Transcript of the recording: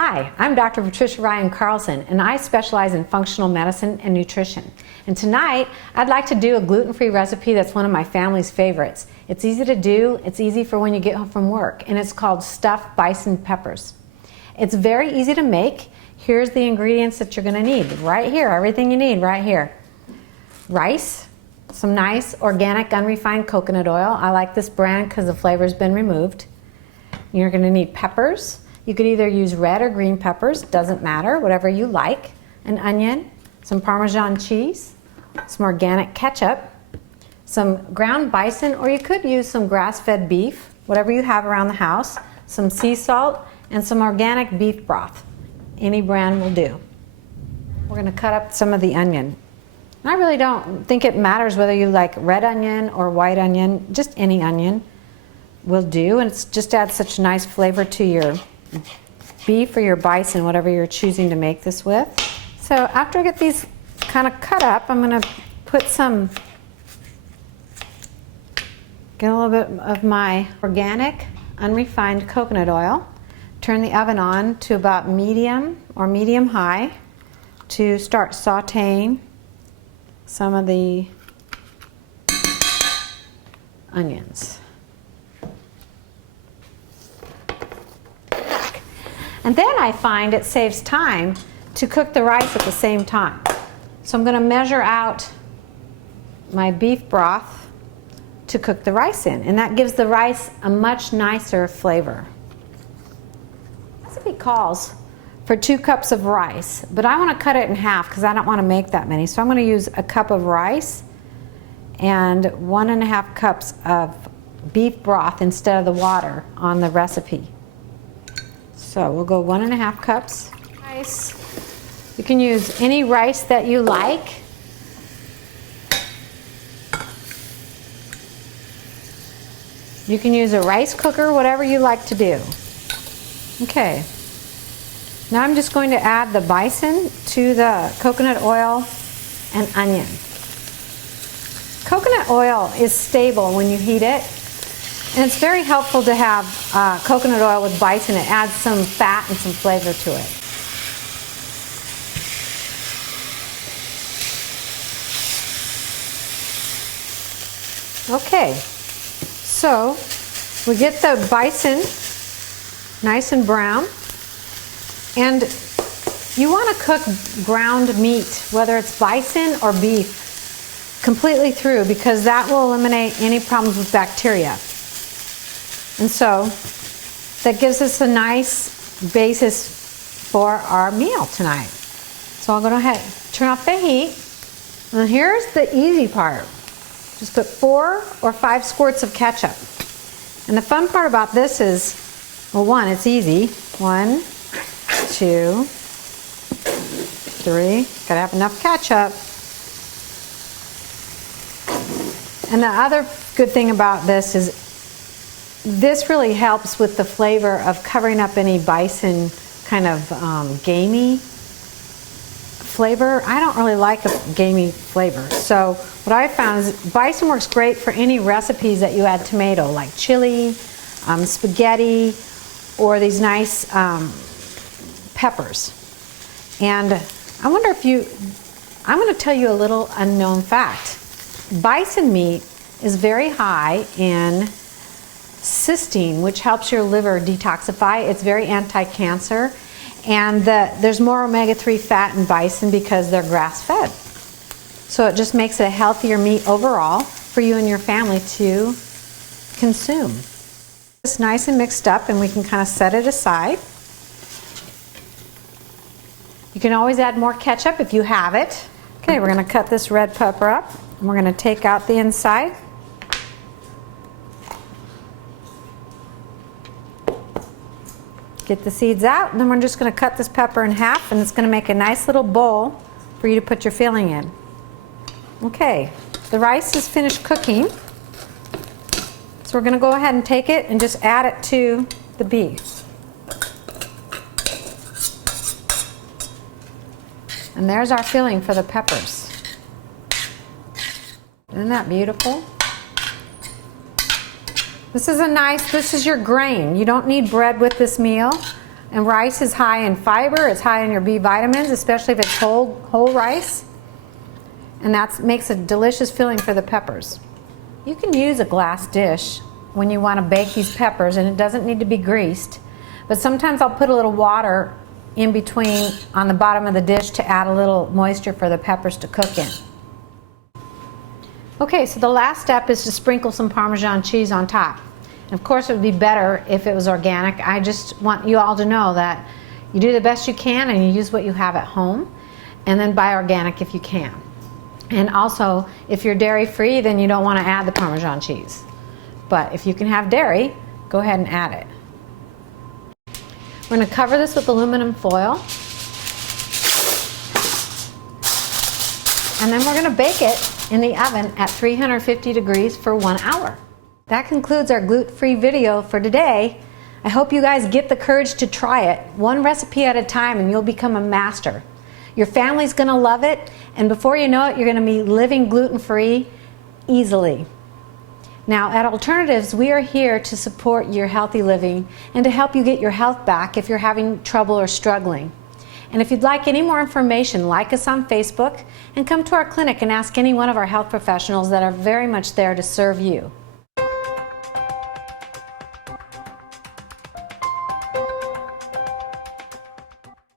Hi, I'm Dr. Patricia Ryan-Carlson, and I specialize in functional medicine and nutrition. And tonight, I'd like to do a gluten-free recipe that's one of my family's favorites. It's easy to do, it's easy for when you get home from work, and it's called stuffed bison peppers. It's very easy to make. Here's the ingredients that you're gonna need. Right here, everything you need right here. Rice, some nice organic unrefined coconut oil. I like this brand because the flavor's been removed. You're gonna need peppers. You could either use red or green peppers, doesn't matter, whatever you like. An onion, some Parmesan cheese, some organic ketchup, some ground bison, or you could use some grass-fed beef, whatever you have around the house, some sea salt, and some organic beef broth. Any brand will do. We're gonna cut up some of the onion. And I really don't think it matters whether you like red onion or white onion, just any onion will do, and it's just adds such nice flavor to your beef or your bison, whatever you're choosing to make this with. So after I get these kind of cut up, I'm going to put get a little bit of my organic unrefined coconut oil, turn the oven on to about medium or medium high to start sauteing some of the onions. And then I find it saves time to cook the rice at the same time. So I'm going to measure out my beef broth to cook the rice in, and that gives the rice a much nicer flavor. The recipe calls for 2 cups of rice, but I want to cut it in half because I don't want to make that many. So I'm going to use a cup of rice and 1.5 cups of beef broth instead of the water on the recipe. So we'll go 1.5 cups rice. You can use any rice that you like. You can use a rice cooker, whatever you like to do. Okay. Now I'm just going to add the bison to the coconut oil and onion. Coconut oil is stable when you heat it. And it's very helpful to have coconut oil with bison. It adds some fat and some flavor to it. Okay, so we get the bison nice and brown. And you want to cook ground meat, whether it's bison or beef, completely through, because that will eliminate any problems with bacteria. And so that gives us a nice basis for our meal tonight. So I'll go ahead, turn off the heat. And here's the easy part. Just put 4 or 5 squirts of ketchup. And the fun part about this is, well, one, it's easy. 1, 2, 3. Gotta have enough ketchup. And the other good thing about this is this really helps with the flavor of covering up any bison kind of gamey flavor. I don't really like a gamey flavor. So what I found is bison works great for any recipes that you add tomato, like chili, spaghetti, or these nice peppers. And I wonder if I'm going to tell you a little unknown fact. Bison meat is very high in cysteine, which helps your liver detoxify. It's very anti-cancer, and there's more omega-3 fat in bison because they're grass-fed. So it just makes it a healthier meat overall for you and your family to consume. It's nice and mixed up, and we can kind of set it aside. You can always add more ketchup if you have it. Okay, we're going to cut this red pepper up, and we're going to take out the inside. Get the seeds out, and then we're just going to cut this pepper in half, and it's going to make a nice little bowl for you to put your filling in. Okay, the rice is finished cooking, so we're going to go ahead and take it and just add it to the beef. And there's our filling for the peppers. Isn't that beautiful? This is your grain. You don't need bread with this meal. And rice is high in fiber, it's high in your B vitamins, especially if it's whole rice. And that makes a delicious filling for the peppers. You can use a glass dish when you want to bake these peppers, and it doesn't need to be greased. But sometimes I'll put a little water in between on the bottom of the dish to add a little moisture for the peppers to cook in. Okay, so the last step is to sprinkle some Parmesan cheese on top. And of course, it would be better if it was organic. I just want you all to know that you do the best you can and you use what you have at home, and then buy organic if you can. And also, if you're dairy-free, then you don't want to add the Parmesan cheese. But if you can have dairy, go ahead and add it. We're going to cover this with aluminum foil. And then we're going to bake it in the oven at 350 degrees for 1 hour. That concludes our gluten-free video for today. I hope you guys get the courage to try it, one recipe at a time, and you'll become a master. Your family's going to love it, and before you know it, you're going to be living gluten-free easily. Now, at Alternatives, we are here to support your healthy living and to help you get your health back if you're having trouble or struggling. And if you'd like any more information, like us on Facebook and come to our clinic and ask any one of our health professionals that are very much there to serve you.